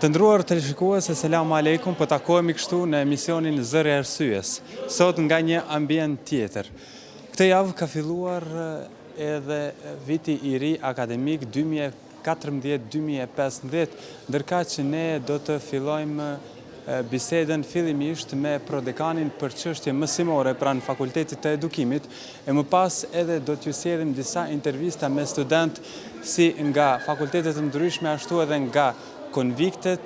Të nderuar televizionistë, selam aleikum, po takohemi kështu në emisionin Zëri i Arsyes, sot nga një ambient tjetër. Këtë javë ka filluar edhe viti i ri akademik 2014-2015, ndërkaq që ne do të fillojmë bisedën fillimisht me prodekanin për çështje mësimore pranë Fakultetit të Edukimit, e më pas edhe do t'ju sjellim disa intervista me studentë si nga fakultetet të ndryshme, ashtu edhe nga konviktet,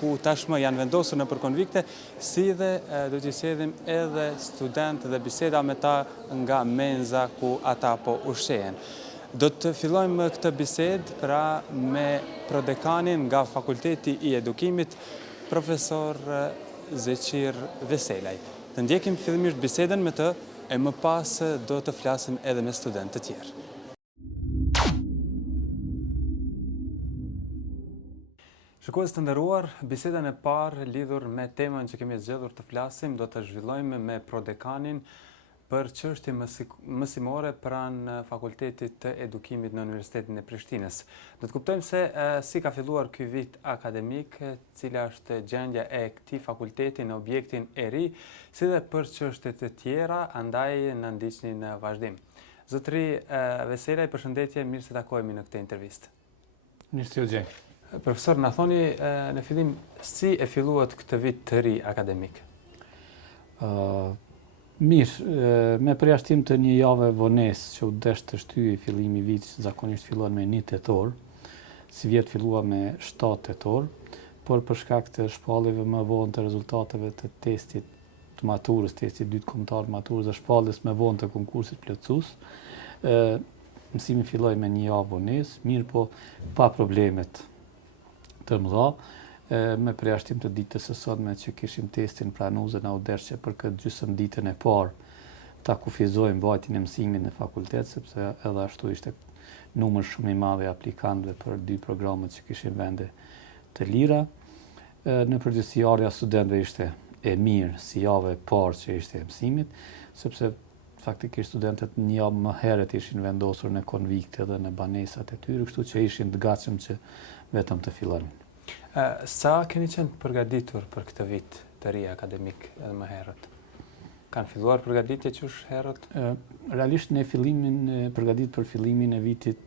ku tashmë janë vendosur nëpër konvikte, si dhe do t'ju sjellim edhe studentë dhe biseda me ta nga menza ku ata po ushqehen. Do të fillojmë këtë bisedë pra me prodekanin nga Fakulteti i Edukimit, profesor Zeqir Veselaj. Të ndjekim fillimisht bisedën me të, e më pas do të flasim edhe me studentë të tjerë. Shikues të nderuar, bisedën e parë lidhur me temën që kemi zgjedhur të flasim, do të zhvillojmë me prodekanin për çështje mësimore pranë Fakultetit të Edukimit në Universitetin e Prishtinës. Do të kuptojmë se si ka filluar ky vit akademik, cila është gjendja e këtij fakulteti në objektin e ri, si dhe për çështje të tjera, andaj na ndiqni në vazhdim. Zotëri Veselaj, përshëndetje, mirë se takohemi në këtë intervistë. Mirë se u gjej. Profesor, na thoni në fillim si e filluat këtë vit të ri akademik? Mirë, me përjashtim të një jave vonesë që u desh të shtyje fillimi i vitit, zakonisht fillon me 1 tetor, si vjet fillua me 7 tetor, por për shkak të shpalljeve më vonë të rezultateve të testit të maturës, testit dytë kombëtar maturës dhe shpalljes më vonë të konkursit plotësues, mësimi filloi me një javë vonesë, mirë po pa problemet të mëdha, me përjashtim të ditës së sotme që kishim testin pranuese na u desh që për këtë gjysmë ditën e parë ta kufizojmë mbajtjen e mësimit në fakultet, sepse edhe ashtu ishte numër shumë i madh i aplikantëve për 2 programet që kishin vende të lira. Në përgjithësi ardha studentëve ishte e mirë si javë e parë që ishte e mësimit, sepse faktikisht studentët një javë më herët ishin vendosur në konvikte dhe në banesat e tyre, kështu që ishin të gatshëm që vetëm të fillonin. Sa keni qenë përgatitur për këtë vit të ri akademik edhe më herët? Kanë filluar përgatitje qysh herët? Realisht ne përgatit për fillimin e vitit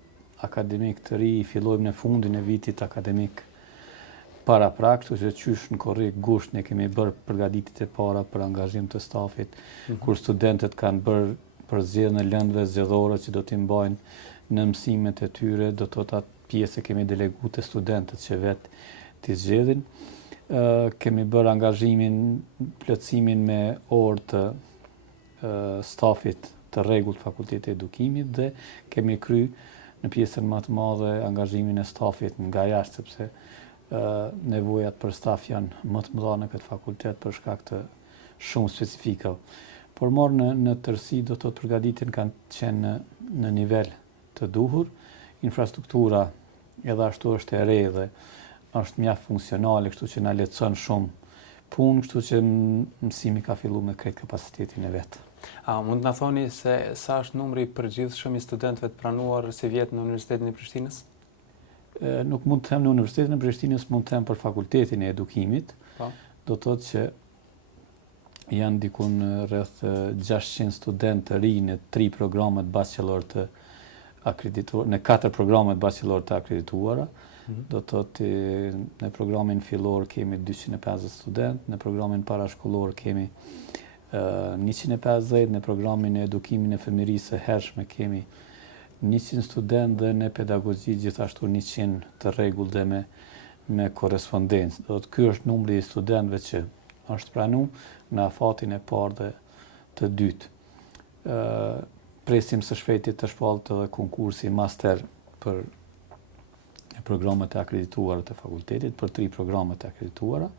akademik të ri, fillojmë në fundin e vitit akademik para kështu që qysh në korrik gusht ne kemi bërë përgatitjet e para për angazhim të stafit, kur studentët kanë bërë përzgjedhjen e lëndëve zgjedhore që do t'i mbajnë në mësimet e tyre, do të thotë atë pjesë kemi delegu të studentët që vetë t'i zgjedhin. Kemi bërë angazhimin, plotësimin me orë të stafit të rregullt Fakultetit të Edukimit dhe kemi kry në pjesën më të madhe angazhimin e stafit nga jashtë, sepse nevojat për staf janë më të mëdha në këtë fakultet për shkak të shumë specifikave. Por në tërësi do të thotë përgatitjen kanë qenë në nivel të duhur, infrastruktura edhe ashtu është e re dhe është mjaft funksionale, kështu që na lehtëson shumë punë, kështu që mësimi ka filluar me krejt kapacitetin e vet. Mund të na thoni se sa është numri i përgjithshëm i studentëve të pranuar si vjet në Universitetin e Prishtinës? Nuk mund të them në Universitetin e Prishtinës, mund të them për Fakultetin e Edukimit. Do të thotë që janë dikun rreth 600 studentë të rinj në 3 programet bachelor të akredituar, në 4 programet bachelor të akredituara. Do të thotë në programin fillor kemi 250 studentë, në programin parashkollor kemi 150, në programin e edukimin e fëmijërisë së hershme kemi 100 studentë dhe në pedagogji gjithashtu 100 të rregullt dhe me korrespondencë. Do të ky është numri i studentëve që është pranuar në afatin e parë dhe të dytë. Presim së shpejti të shpallet edhe konkursi master për programet e akredituara të fakultetit, për 3 programet e akredituara,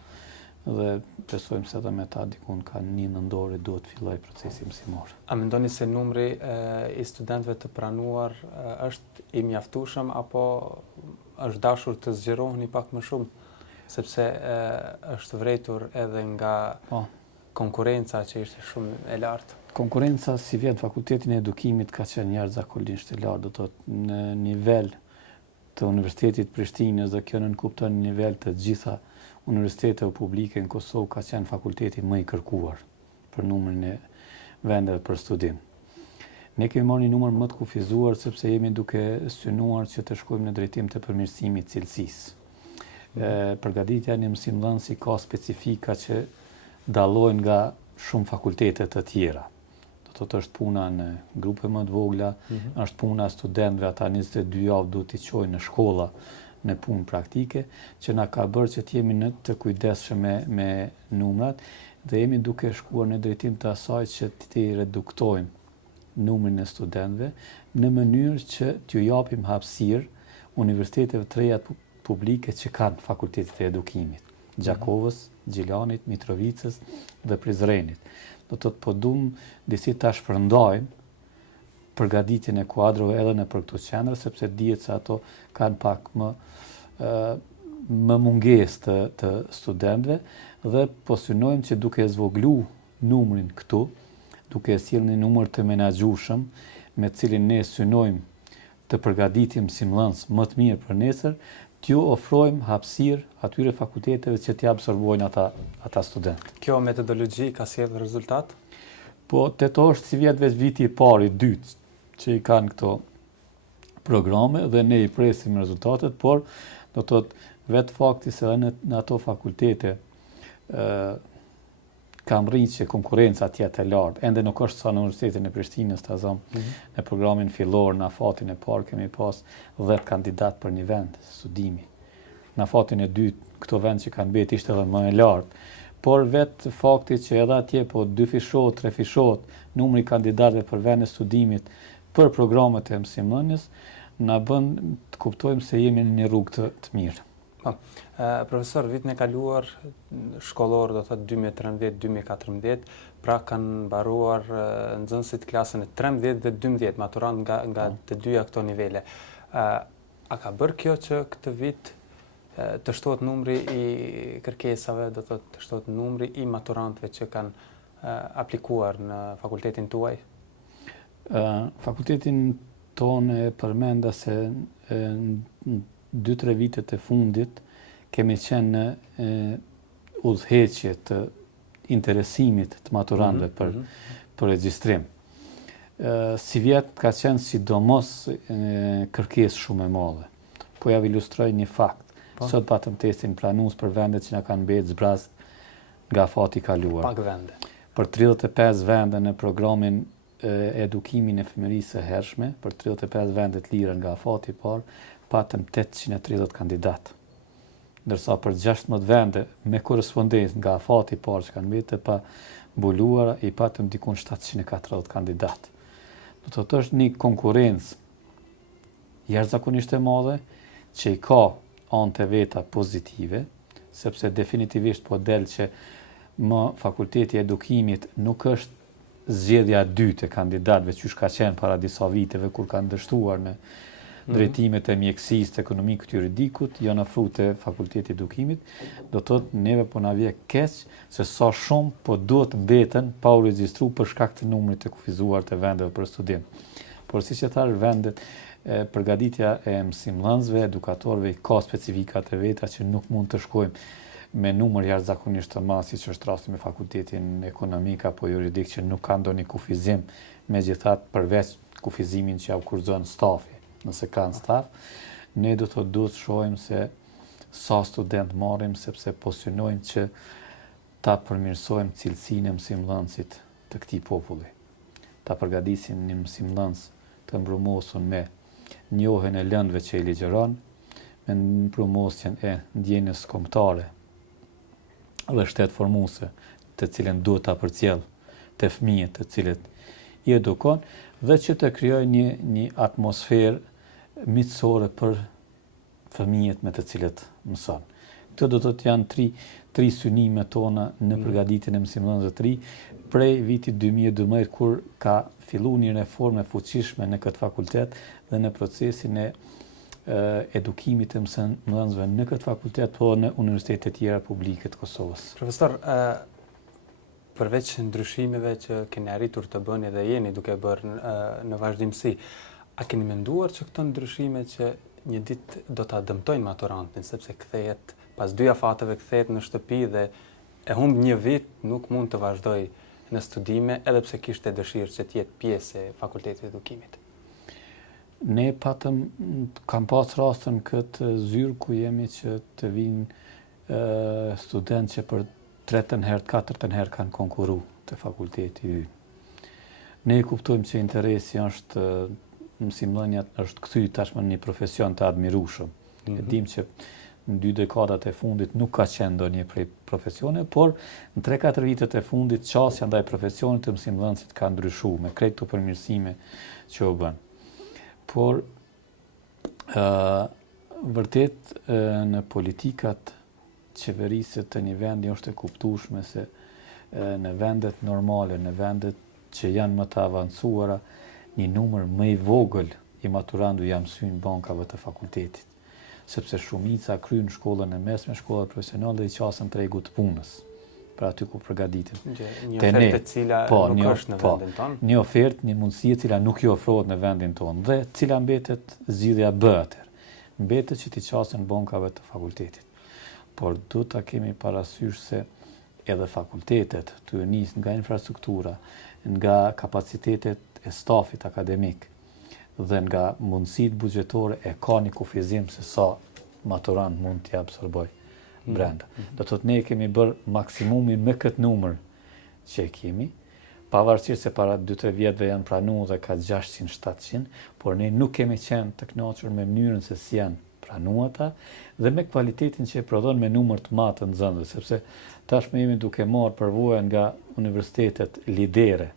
dhe besojmë se edhe me ta dikun ka 1 nëntor duhet të filloj procesi mësimor. A mendoni se numri i studentëve të pranuar është i mjaftueshëm apo është dashur të zgjeroheni pak më shumë, sepse është vretur edhe nga konkurenca që ishte shumë e lartë? Konkurenca si vjen Fakultetin e Edukimit ka qenë jashtëzakonisht e lartë, do të thotë në nivel të Universitetit Prishtinës dhe kjo nënkupton në nivel të gjitha universiteteve publike në Kosovë ka qenë fakulteti më i kërkuar për numrin e vendeve për studim. Ne kemi marrë një numër më të kufizuar sepse jemi duke synuar që të shkojmë në drejtim të përmirësimit cilësisë. Përgatitja e një mësimdhënësi ka specifika që dallojnë nga shumë fakultete të tjera. Do të është puna në grupe më të vogla, është puna e studentëve, ata 22 javë duhet t'i çojnë në shkolla në punë praktike, që na ka bërë që t'jemi në të kujdesshëm me numrat dhe jemi duke shkuar në drejtim të asaj që t'i reduktojmë numrin e studentëve në mënyrë që t'ju japim hapësirë universiteteve të reja publike që kanë fakultetet e edukimit, Gjakovës, Gjilanit, Mitrovicës dhe Prizrenit. Do të po duam disi ta shpërndajmë përgatitjen e kuadrove edhe në për këto qendra, sepse dihet se ato kanë pak më mungesë të studentëve dhe po synojmë që duke zvoglu numrin këtu, duke sjellë një numër të menaxhueshëm me cilin ne synojmë të përgatitim mësimdhënës më të mirë për nesër, t'ju ofrojmë hapësirë atyre fakulteteve që t'i absorbojnë ata studentë. Kjo metodologji ka sjellë rezultat? Po, tetosh si vjet veç viti i parë, i dytë që i kanë këto programe dhe ne i presim rezultatet, por do të thotë vetë fakti se në ato fakultete kam rritë që konkurenca tjetë e lartë, ende nuk është sa në Universitetin e Prishtinës të azam, në programin fillor, në afatin e parë kemi pas 10 kandidat për një vend studimi. Në afatin e dytë, këto vend që kanë betë ishte edhe më e lartë, por vetë fakti që edhe atje po 2 fishot, 3 fishot, numri kandidatëve për vend e studimit për programet e mësimdhënies, na bën të kuptojmë se jemi në një rrugë të mirë. Profesor, vitin e kaluar shkollor, do thotë 2013-2014, pra kanë mbaruar nxënësit klasën e 13 dhe 12, maturant nga të dyja këto nivele. A ka bërë kjo që këtë vit të shtohet numri i kërkesave, do thotë të shtohet numri i maturantëve që kanë aplikuar në fakultetin tuaj? Fakultetin tonë e përmenda se në 2-3 vitet e fundit kemi qenë në udhëheqje të interesimit të maturantëve për regjistrim. Si vjet ka qenë sidomos kërkesë shumë e madhe. Po ja ilustroj një fakt. Sot patëm testin planues për vendet që na kanë mbetë zbrazët nga fati i kaluar. Pak vende. Për 35 vende në programin edukimin e fëmijërisë së hershme, për 35 vende të lira nga fati i parë, patëm 830 kandidat. Ndërsa për 16 vende me korrespondencë nga afati i parë që kanë mbetë pa mbuluara, i patëm dikun 740 kandidat. Do të thotë është një konkurrencë jashtëzakonisht e madhe që i ka anë të veta pozitive, sepse definitivisht po del që fakulteti i edukimit nuk është zgjedhja e dytë e kandidatëve që ka qenë para disa viteve kur kanë dështuar në drejtimet e mjekësisë, të ekonomikut, juridikut, janë ofruar te fakulteti i edukimit, do të thotë neve po na vjen keq se sa shumë po duhet mbeten pa u regjistruar për shkak të numrit të kufizuar të vendeve për studim. Por siç e thash, vendet përgatitja e mësimdhënësve, edukatorëve ka specifikat e veta që nuk mund të shkojmë me numër jashtëzakonisht të madh siç është rasti me fakultetin ekonomik apo juridik që nuk ka ndonjë kufizim, megjithatë përveç kufizimin që ja kurzon stafi. Nëse kanë staf, ne do të duhet shohim se sa student marrim, sepse po synojmë që ta përmirësojmë cilësinë e mësimdhënësit të këtij populli. Ta përgatisim një mësimdhënës të mbrëmosur me njohjen e lëndëve që i ligjeron, me mbrëmosjen e ndjenjes kombëtare dhe shtetformuese, të cilën duhet ta përcjell te fëmijët të cilët i edukon dhe që të krijojë një atmosferë miqësore për fëmijët me të cilët mëson. Këto do të janë tri synimet tona në përgatitjen e mësimdhënësve të ri prej vitit 2012 kur ka filluar një reformë e fuqishme në këtë fakultet dhe në procesin e edukimit të mësimdhënësve në këtë fakultet, po në universitetet tjera publike të Kosovës. Profesor, përveç ndryshimeve që keni arritur të bëni dhe jeni duke bërë në vazhdimsi, a keni menduar që këto ndryshime që një ditë do ta dëmtojnë maturantin, sepse kthehet pas 2 afateve kthehet në shtëpi dhe e humb një vit, nuk mund të vazhdoj në studime, edhe pse kishte dëshirë që të jetë pjesë e Fakultetit të Edukimit. Ne kam pas rastën këtë zyrë ku jemi që të vinë studentë që për 3. herë, 4. herë kanë konkuru të fakulteti ynë. Ne kuptojmë që interesi është mësimdhënia është kthy tashmë në një profesion të admirueshëm. E dim që në 2 dekadat e fundit nuk ka qenë ndonjë prej profesione, por në 3-4 vitet e fundit qasja ndaj profesionit të mësimdhënësit ka ndryshuar me krejt të përmirësime që u bën. Por vërtet në politikat qeverisë të një vendi është e kuptueshme se në vendet normale, në vendet që janë më të avancuara, një numër më i vogël i maturandu jam mësyn bankave të fakultetit, sepse shumica kryen shkollën e mesme, shkollat profesionale dhe i qasën tregu të punës, për aty ku përgatiten. Një ofertë e cila nuk është në vendin tonë? Një ofertë, një mundësi e cila nuk i ofrohet në vendin tonë, dhe cila mbetet zgjidhja B atëherë. Mbetet që t'i qasën bankave të fakultetit. Por du ta kemi parasysh se edhe fakultetet të nis nga infrastruktura, nga kapacitetet e stafit akademik dhe nga mundësitë buxhetore e ka një kufizim se sa maturant mund t'i absorboj brenda. Do të thotë ne kemi bërë maksimumin me këtë numër që e kemi, pavarësisht se para 2-3 vjetëve janë pranuar dhe ka 600-700, por ne nuk kemi qenë të kënaqur me mënyrën se si janë pranuata dhe me kualitetin që e prodhon me numër të madh të nxënësve, sepse tashmë jemi duke marrë përvojë nga universitetet lidere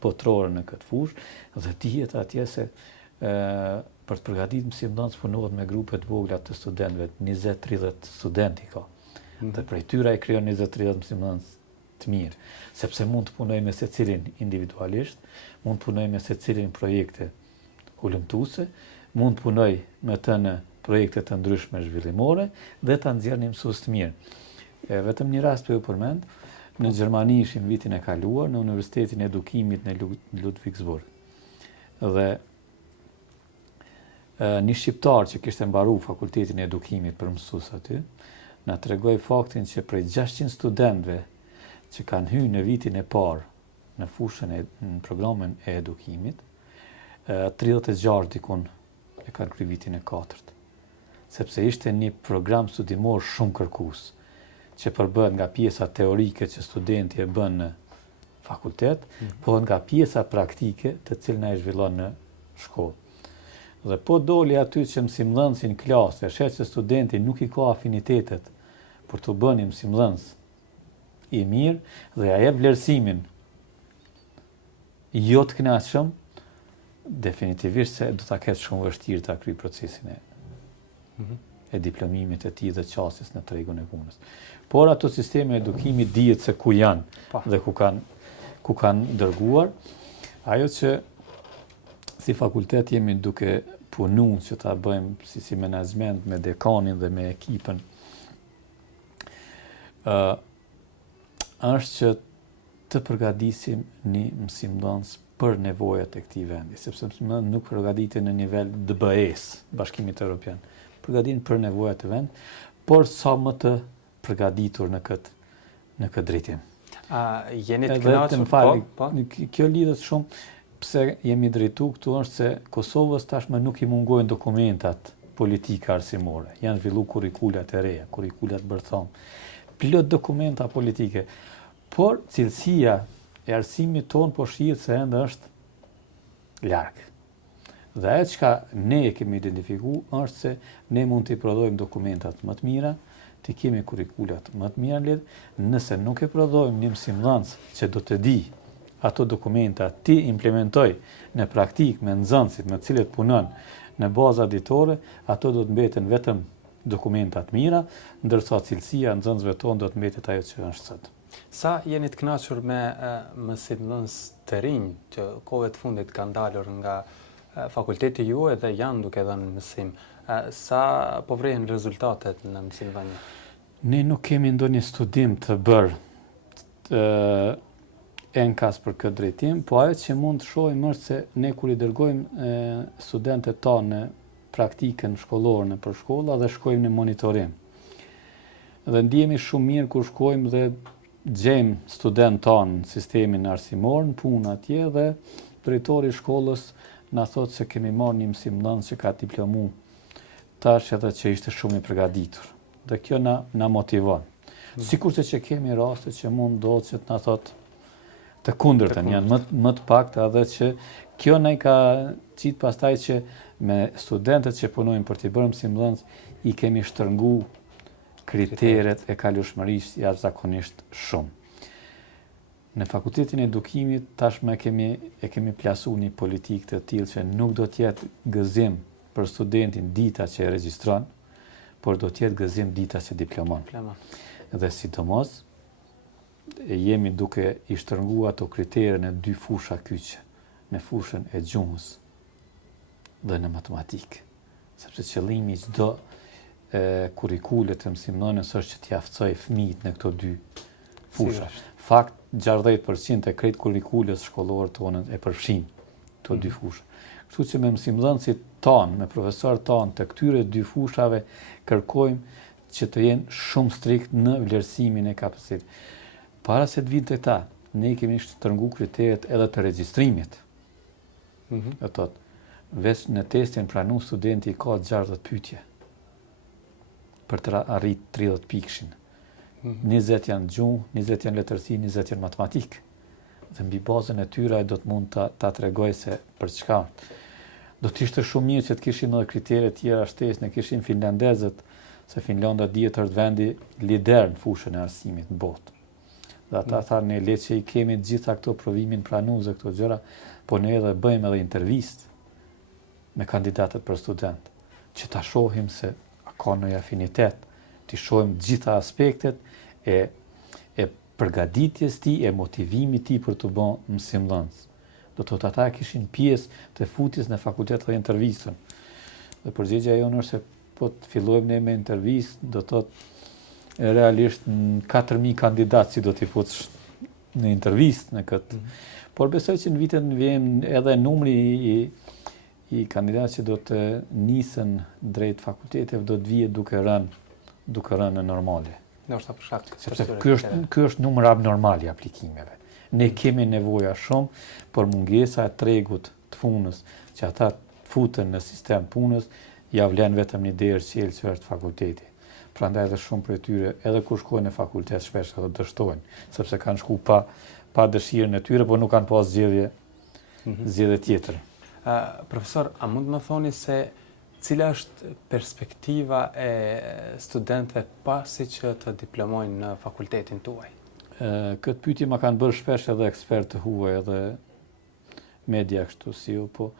botërore në këtë fushë dhe dihet atje se për të përgatitur mësimdhënës punohet me grupe të vogla të studentëve, 20-30 studenti ka. Dhe prej tyre e krijon 20-30 mësimdhënës të mirë, sepse mund të punojë me secilin individualisht, mund të punojë me secilin projekte ulëmtuese, mund të punoj me të në projekte të ndryshme zhvillimore dhe ta nxjerrë një mësues të mirë. Vetëm një rast për ju përmend, në Gjermani ishim vitin e kaluar në Universitetin e Edukimit në Ludwigsburg. Dhe një shqiptar që kishte mbaru Fakultetin e Edukimit për mësues aty, na tregoi faktin që prej 600 studentëve që kanë hyrë në vitin e parë në fushën në programin e edukimit, 36 dikun e kanë kryer vitin e 4. Sepse ishte një program studimor shumë kërkues, që përbëhet nga pjesa teorike që studenti e bën në fakultet, po nga pjesa praktike të cilën ai zhvillon në shkollë. Dhe po doli aty që mësimdhënësi në klasë, e shet që studenti nuk i ka afinitetet për të bënë mësimdhënës i mirë dhe ja jep vlerësimin jo të kënaqshëm, definitivisht se do ta ketë shumë vështirë ta kryej procesin e diplomimit e tij dhe qasjes në tregun e punës. Por ato sisteme edukimit dihet se ku janë dhe ku kanë dërguar. Ajo që si fakultet jemi duke punu që ta bëjmë si menaxhment me dekanin dhe me ekipën, është që të përgatisim një mësimdhënës për nevojat e këtij vendi, sepse mësimdhënët nuk përgatiten në nivel DBE-s, Bashkimit Evropian, përgatiten për nevojat e vendit, por sa më të përgatitur në këtë drejtim. Jeni të kënaqur? Kjo lidhet shumë pse jemi drejtu këtu është se Kosovës tashmë nuk i mungojnë dokumentat politike arsimore. Janë zhvilluar kurrikulat e reja, kurrikulat bërtham, plot dokumenta politike, por cilësia e arsimit ton po shihet se ende është larg. Dhe ajo çka ne e kemi identifikuar është se ne mund t'i prodhojmë dokumentat më të mira, t'i kemi kurrikulat më të mira lidh, nëse nuk e prodhojmë një mësimdhënës që do të di ato dokumenta ti implementoj në praktik me nxënësit me cilët punon në baza ditore, ato do të mbeten vetëm dokumenta të mira, ndërsa cilësia e nxënësve tonë do të mbetet ajo që është sot. Sa jeni të kënaqur me mësimdhënës të rinj që kohëve të fundit kanë dalur nga fakulteti juaj dhe janë duke dhënë mësim? Sa po vrehen rezultatet në mësimdhënie? Ne nuk kemi ndonjë studim të bërë enkas për këtë drejtim, po ajo që mund të shohim është se ne kur i dërgojmë studentët tanë në praktikën shkollore në për shkolla dhe shkojmë në monitorim. Dhe ndjemi shumë mirë kur shkojmë dhe gjejmë student tanë në sistemin arsimor, në punë atje dhe drejtori i shkollës na thotë se kemi marrë një mësimdhënës që ka diplomu tash edhe që ishte shumë i përgatitur. Dhe kjo na motivon. Sikurse që kemi raste që mund ndodhë që të na thotë të kundërtën, janë më të pakta edhe që kjo na i ka qitë pastaj që me studentët që punojnë për t'i bërë mësimdhënës i kemi shtërngu kriteret e kalueshmërisë jashtëzakonisht shumë. Në Fakultetin e Edukimit tashmë e kemi plasu një politikë të tillë që nuk do t'jetë gëzim për studentin dita që e regjistron, por do t'jetë gëzim dita që diplomon. Dhe sidomos jemi duke i shtërngu ato kritere në 2 fusha kyçe, në fushën e gjuhës dhe në matematikë. Sepse qëllimi i çdo kurikule të mësimdhënies është që t'i ftoj fëmijët në këto 2 fusha. Fakt 60% e krejt kurrikulës shkollore tonë e përfshin këto 2 fusha. Kështu që me mësimdhënësit tanë, me profesorët tanë të këtyre 2 fushave kërkojmë që të jenë shumë strikt në vlerësimin e kapacitetit. Para se të vinë të ta, ne kemi shtërngu kriteret edhe të regjistrimit. Veç në testin pranu studenti ka 60 pyetje për të arrit 30 pikshin. 20 janë gjuhë, 20 janë letërsi, 20 janë matematikë. Dhe mbi bazën e tyre do të mund ta tregoj se për çka. Do të ishte shumë mirë që të kishim edhe kritere tjera shtesë, ne kishim finlandezët, se Finlanda dihet është vendi lider në fushën e arsimit në botë. Dhe ata thanë ne le që i kemi gjitha këto provimin pranuese këto gjëra, po ne edhe bëjmë edhe intervistë me kandidatët për student, që ta shohim se a ka ndonjë afinitet, të shohim gjitha aspektet e përgatitjes tij, e motivimit tij për të bërë mësimdhënës. Do të thotë ata kishin pjesë të futjes në fakultet dhe intervistën. Dhe përgjigjja jonë është se po të fillojmë ne me intervistë, do të thotë realisht 4000 kandidatë si do t'i futësh në intervistë në këtë. Por besoj që në vitet në vijim edhe numri i kandidatë që do të nisen drejt fakulteteve do të vijë duke rënë në normale. Ndoshta për shkak sepse ky është numër abnormal i aplikimeve. Ne kemi nevoja shumë, por mungesa e tregut të punës që ata futen në sistem punës ja vlen vetëm një derë qiell që është fakulteti. Prandaj edhe shumë prej tyre, edhe kur shkojnë në fakultet shpesh edhe dështojnë, sepse kanë shku pa dëshirën e tyre, por nuk kanë pas zgjedhje tjetër. Profesor, a mund më thoni se cila është perspektiva e studentëve pasi që të diplomojnë në fakultetin tuaj? Këtë pyetje ma kanë bërë shpesh edhe ekspertë huaj edhe media kështu si ju, po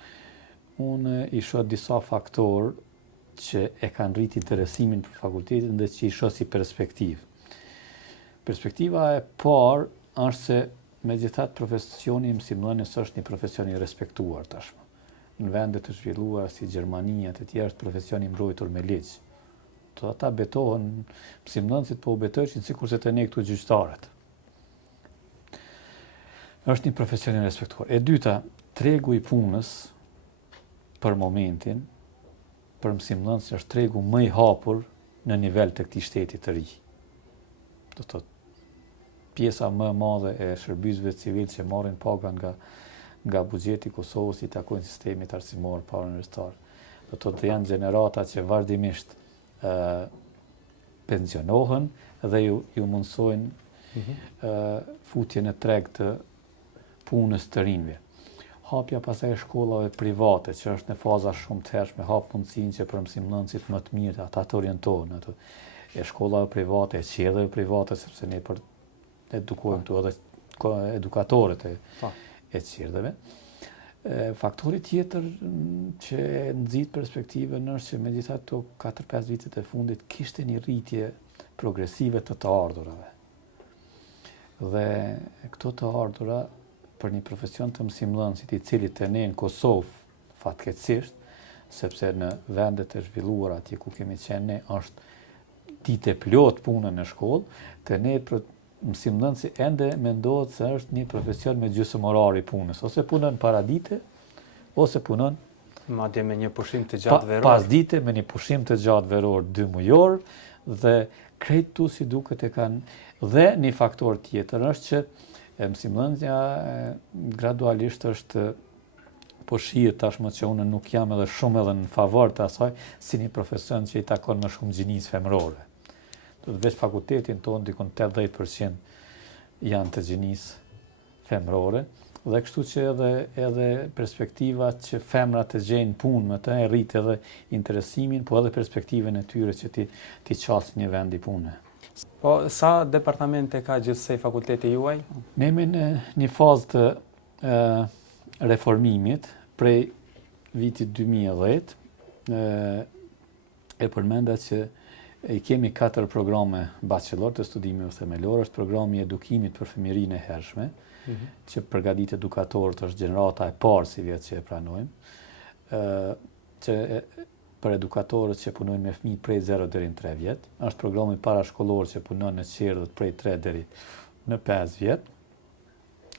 unë i shoh disa faktorë që e kanë rrit interesimin për fakultetin dhe që i shoh si perspektivë. Perspektiva e parë është se megjithatë profesioni i mësimdhënies është një profesion i respektuar tashmë. Në vende të zhvilluara si Gjermania të tjera është profesioni i mbrojtur me ligj. Ata betohen, mësimdhënësit po u betojnë sikurse të ne këtu gjyqtarët. Është një profesion i respektuar. E dyta, tregu i punës për momentin për mësimdhënës është tregu më i hapur në nivel të këtij shteti të ri. Do të thotë pjesa më e madhe e shërbësve civil që marrin paga nga buxheti i Kosovës i takojnë sistemit arsimor parauniversitar. Do të thotë janë gjenerata që vazhdimisht pensionohen dhe ju mundsojnë futjen në treg të punës të rinjve. Hapja pasaj shkollave private, që është në faza shumë të hershme, hap mundësinë që për mësimdhënësit më të mirë, ata të orientohen ato. E shkollave private, e qellave private, sepse ne për edukojmë këtu edhe edukatorët e qellave. Faktori tjetër që nxit perspektivën është që megjithatë këto 4-5 vitet e fundit kishte një rritje progresive të ardhurave. Dhe këto të ardhura për një profesion të mësimdhënësit i cili të ne në Kosovë, fatkeqësisht, sepse në vendet e zhvilluara atje ku kemi qenë ne është ditë plot punën në shkollë, të ne mësimdhënësi ende mendohet se është një profesion me gjysmë orari punës, ose punon paradite, ose punon Madje me një pushim të gjatë veror. Pas dite me një pushim të gjatë veror 2 mujor dhe krejtu si duket e kanë. Dhe një faktor tjetër është që mësimdhënia gradualisht është po shihet tashmë që unë nuk jam edhe shumë edhe në favor të asaj si një profesion që i takon më shumë gjinisë femërore. Do të veç fakultetin tonë dikon 80% janë të gjinisë femërore dhe kështu që edhe perspektiva që femrat të gjejnë punë me të e rrit edhe interesimin, po edhe perspektiven e tyre që ti qasin një vend i pune. Po, sa departamente ka gjithsej fakulteti juaj? Ne jemi në një fazë të reformimit prej vitit 2010, e përmenda që i kemi 4 programe bachelor të studimeve themelore, është programi i edukimit për fëmijërinë e hershme, që përgatit edukatorët është gjenerata e parë si vjetë që e pranojmë, që për edukatorët që punojnë me fëmijë prej 0 deri në 3 vjet, është programi parashkollor që punon në qerdhët prej 3 deri në 5 vjet.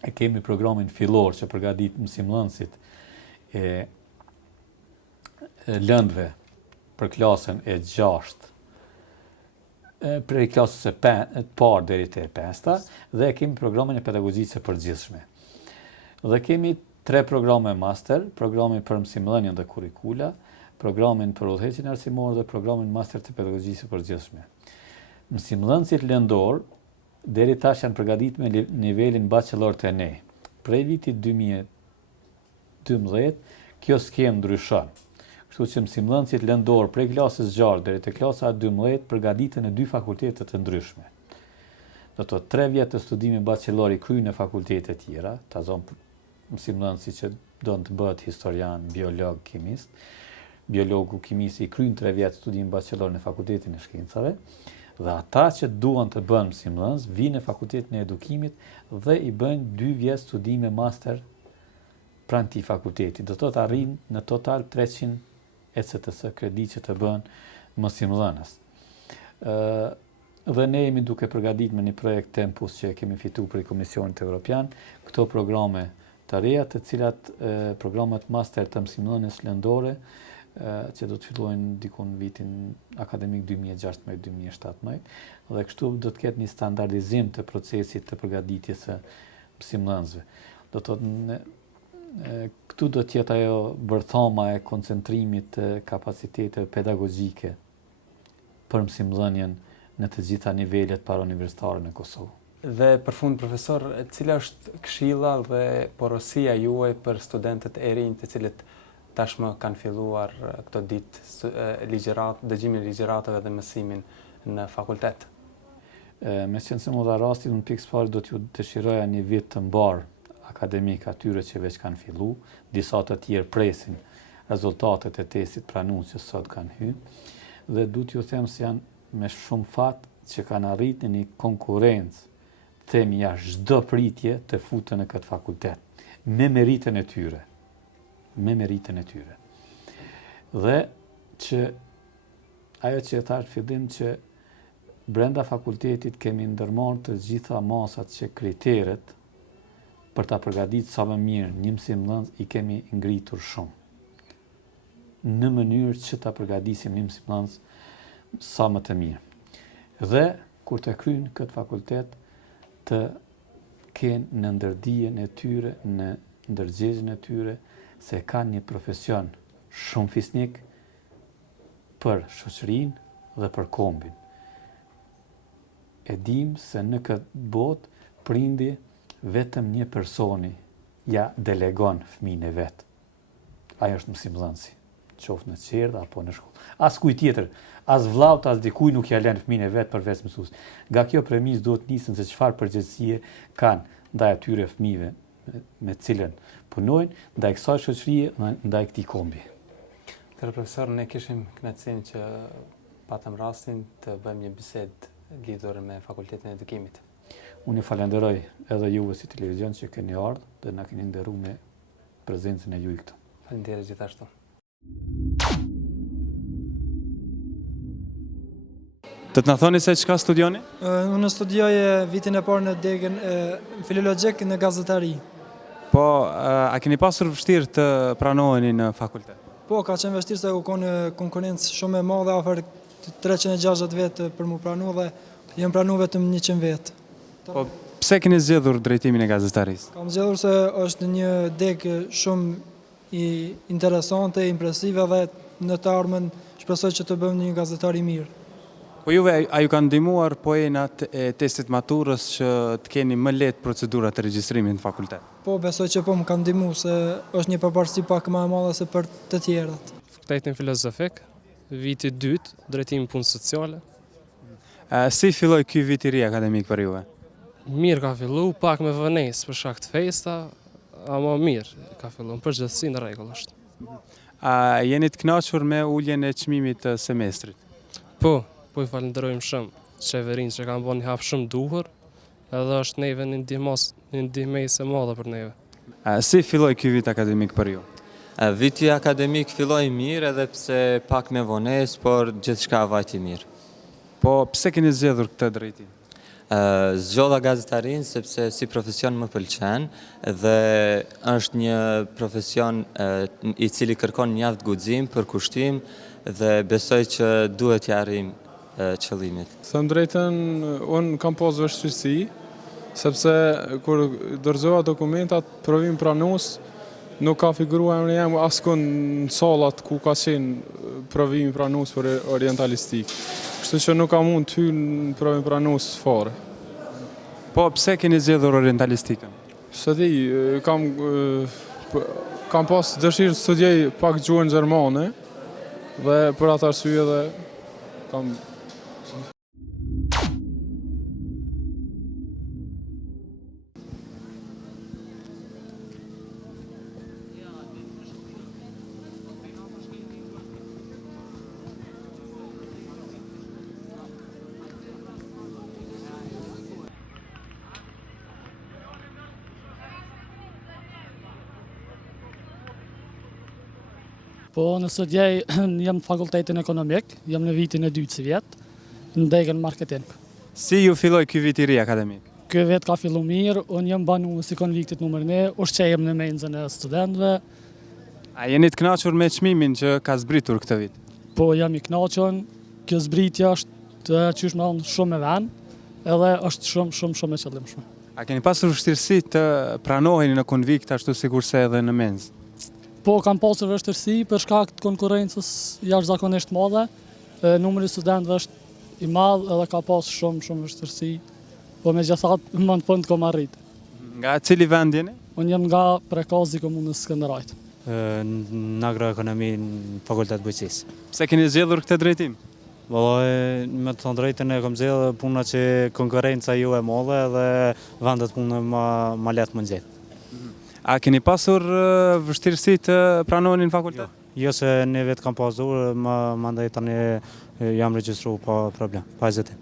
E kemi programin fillor që përgatit mësimdhënësit e lëndëve për klasën e 6, prej klasës e parë deri te e 5-ta, dhe kemi programin e pedagogjisë së përgjithshme. Dhe kemi 3 programe master, programin për mësimdhënien dhe kurrikula, programin për udhëheqjen arsimore dhe programin master të pedagogjisë së përgjithshme. Mësimdhënësit lëndor deri tash janë përgatitur me nivelin bachelor të ne. Prej vitit 2012 kjo skemë ndryshon. Kështu që mësimdhënësit lëndor prej klasës 6 deri te klasa 12 përgatiten në 2 fakultete të ndryshme. Do të 3 vjet të studimi bachelor i kryen në fakultete tjera, ta zonë mësimdhënësi që do të bëhet historian, biolog, kimist. Biologu, kimisi i kryen 3 vjet studimi bachelor në fakultetin e shkencave, dhe ata që duan të bënë mësimdhënës vinë në fakultetin e edukimit dhe i bëjnë 2 vjet studime master pranë këtij fakulteti. Do të arrijnë në total 300 ECTS kredi që të bënë mësimdhënës. Dhe ne jemi duke përgatitur me një projekt Tempus që kemi fituar prej Komisionit Evropian, këto programe të reja, të cilat programet master të mësimdhënies lëndore që do të fillojnë dikun vitin akademik 2016-2017, dhe kështu do të ketë një standardizim të procesit të përgatitjes së mësimdhënësve. Do të këtu do të jetë ajo bërthoma e koncentrimit të kapaciteteve pedagogjike për mësimdhënien në të gjitha nivelet parauniversitare në Kosovë. Dhe për fund, profesor, cila është këshilla dhe porosia juaj për studentët e rinj të cilët tashmë kanë filluar këto ditë dëgjimin e ligjëratave dhe mësimin në fakultet? Me qenë se më dha rastin, në pikë parë do t'ju dëshiroja një vit të mbar akademik atyre që veç kanë fillu, disa të tjerë presin rezultatet e testit pranues që sot kanë hyrë, dhe du t'ju them se janë me shumë fat që kanë arritur në një konkurrencë, themi jashtë çdo pritje të futen në këtë fakultet, me meritën e tyre. Me meritën e tyre. Dhe që ajo që e thash fillim që brenda fakultetit kemi ndërmarrë të gjitha masat që kriteret për ta përgatitur sa më mirë një mësimdhënës i kemi ngritur shumë. Në mënyrë që ta përgatisim një mësimdhënës sa më të mirë. Dhe kur të kryjnë këtë fakultet të kenë në ndërdijen e tyre, në ndërgjegjen e tyre, se kanë një profesion shumë fisnik për shoqërinë dhe për kombin. E dim se në këtë botë prindi vetëm një personi ja delegon fëmijën e vet. Ai është mësimdhënësi, qoftë në qerdh apo në shkollë. As kujt tjetër, as vllaut, as dikuj nuk ja lën fëmijën e vet përveç mësuesit. Nga kjo premisë duhet nisën se çfarë përgjegjësie kanë ndaj atyre fëmijëve me cilën punojnë, ndaj kësaj shoqërie, ndaj këtij kombi. Profesor, ne kishim kënaqësinë që patëm rastin të bëjmë një bisedë lidhur me Fakultetin e Edukimit. Unë ju falenderoj edhe juve si televizion që keni ardhur dhe na keni nderuar me prezencën e juaj këtu. Faleminderit gjithashtu. Të na thoni se çka studioni? Unë studioj vitin e parë në degën filologjik në gazetari. Po, a keni pasur vështirë të pranoheni në fakultet? Po, ka qenë vështirë se u konë konkurencë shumë e madhe, afer 360 vetë për mu pranu dhe jem pranu vetëm 100 vetë. Po, pse keni zgjedhur drejtimin e gazetarisë? Kam zgjedhur se është një degë shumë interesante, impresive dhe në të ardhmen shpresoj që të bëjmë një gazetar i mirë. Po juve, a ju kanë ndihmuar poenat e testit maturës që të keni më lehtë procedurat e regjistrimit në fakultet? Po, besoj që po më kanë ndihmu se është një përparësi pak më e madhe se për të tjerat. Fakultetin filozofik, viti 2, drejtimi punës sociale. Si filloi ky vit i ri akademik për juve? Mirë ka fillu, pak me vënesë për shkak të festa, ama mirë ka fillu, në përgjithësi në rregull është. A jeni të kënaqur me uljen e çmimit të semestrit? Po i falenderojmë shumë qeverinë që kanë bërë një hap shumë duhur, edhe është neve një ndihmës e madhe për neve. Si filloi ky vit akademik për ju? Viti akademik filloi mirë edhe pse pak me vonesë, por gjithçka vajti mirë. Po pse keni zgjedhur këtë drejtim? Zgjodha gazetarinë sepse si profesion më pëlqen dhe është një profesion i cili kërkon mjaft guxim, përkushtim dhe besoj që duhet t'i arrijmë qëllimit. Thëmë drejten, unë kam pas vështirësi, sepse kur dorëzova dokumentat, provim pranues, nuk ka figuruar emri jam askund në sallat ku ka qenë provimi pranues për orientalistik. Kështu që nuk ka mund të hyj në provim pranues fare. Po pse keni zgjedhur orientalistikën? Se di, kam pas dëshirë të studioj pak gjuhën gjermane dhe për atë arsye dhe kam Po, në studiaj jam në fakultetin ekonomik, jam në vitin e 2 si vjetë, në degën marketing. Si ju filloi ky vit i ri akademik? Ky vit ka fillu mirë, unë jam banu si konviktit numër 1, ushqejem në menzën e studentëve. A jeni të kënaqur me çmimin që ka zbritur këtë vit? Po, jam i kënaqur, kjo zbritja është qysh me thonë shumë e ven, edhe është shumë e qëllimshme. A keni pasur vështirësi të pranoheni në konvikt ashtu sikurse edhe në menzë? Po, kam pasur vështirësi për shkak të konkurrencës jashtëzakonisht madhe. Numri i studentëve është i madh edhe ka pas shumë vështirësi. Po megjithatë më në fund kom arrit. Nga cili vend jeni? Unë jam nga Prekazi, komunës Skënderajt. Në agroekonomi në Fakultet Bujqësisë. Pse keni zgjedhur këtë drejtim? Me të thënë drejtën e kam zgjedhur puna që konkurrenca ju e madhe dhe vendet punë më lehtë më nxehtë. A keni pasur vështirësi të pranoheni në fakultet? Jo se ne vetë kam pasur, mandej tani jam regjistru pa problem, pa hezitim.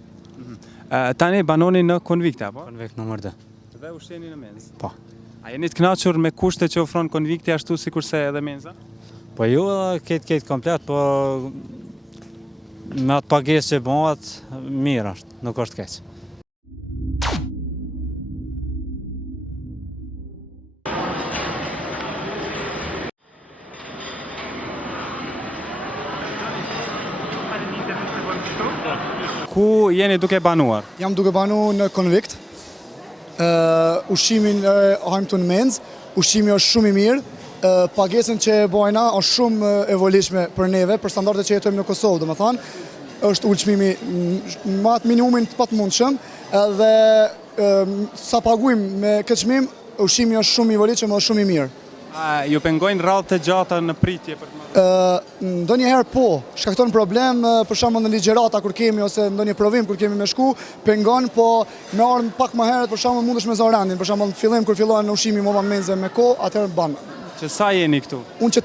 Tani banoni në konvikte, apo? Konvikt numër 2. Dhe ushqeni në menzë? Po. A jeni të kënaqur me kushtet që ofron konvikti ashtu sikurse edhe menza? Po ju ketë komplet, po me atë pagesë që bëhet, mirë është, nuk është keq. Ku jeni duke banuar? Jam duke banu në konvikt. Ushqimin hajmë në menzë, ushqimi është shumë i mirë, pagesën që bojna është shumë e volishme për neve, për standardet që jetojmë në Kosovë, dhe më thanë, është ullqmimi më atë minimumin të patë mundshëm, edhe sa paguim me këtë çmim, ushqimi është shumë i volishme dhe shumë i mirë. Ju pengojnë radhë të gjata në pritje për të marrë? Ndonjëherë po, shkakton problem, për shembull në ligjërata kur kemi ose ndonjë provim kur kemi me shku, pengon, po me ardhmë pak më herët, për shembull mundesh me zorandin, për shembull në fillim kur fillohen në ushqimi mova menze me kohë, atëherë ban. Që sa jeni këtu? Unë që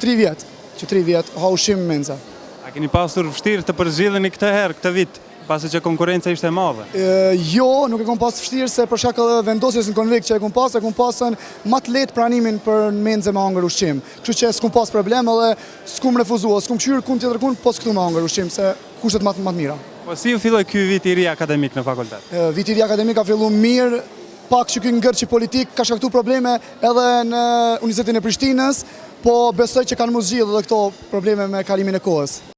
3 vjet, ha ushqim menze. A keni pasur vështirë të përzgjidheni këtë vit, pasi që konkurenca ishte e madhe? Jo, nuk e kom pas vështirë se për shkak edhe vendosjes në konvikt që e kom pasën më të lehtë pranimin për menze me hangër ushqim. Kështu që s'kum pas problem edhe s'kum refuzua, s'kum qyrë kun tjetër kun, po s'ktu me hangër ushqim se kushtet më të mira. Po si ju filloi ky vit i ri akademik në fakultet? Viti i ri akademik ka filluar mirë, pak që ky ngërçi politik ka shkaktuar probleme edhe në Universitetin e Prishtinës, po besoj që kanë mos zgjidhur edhe këto probleme me kalimin e kohës.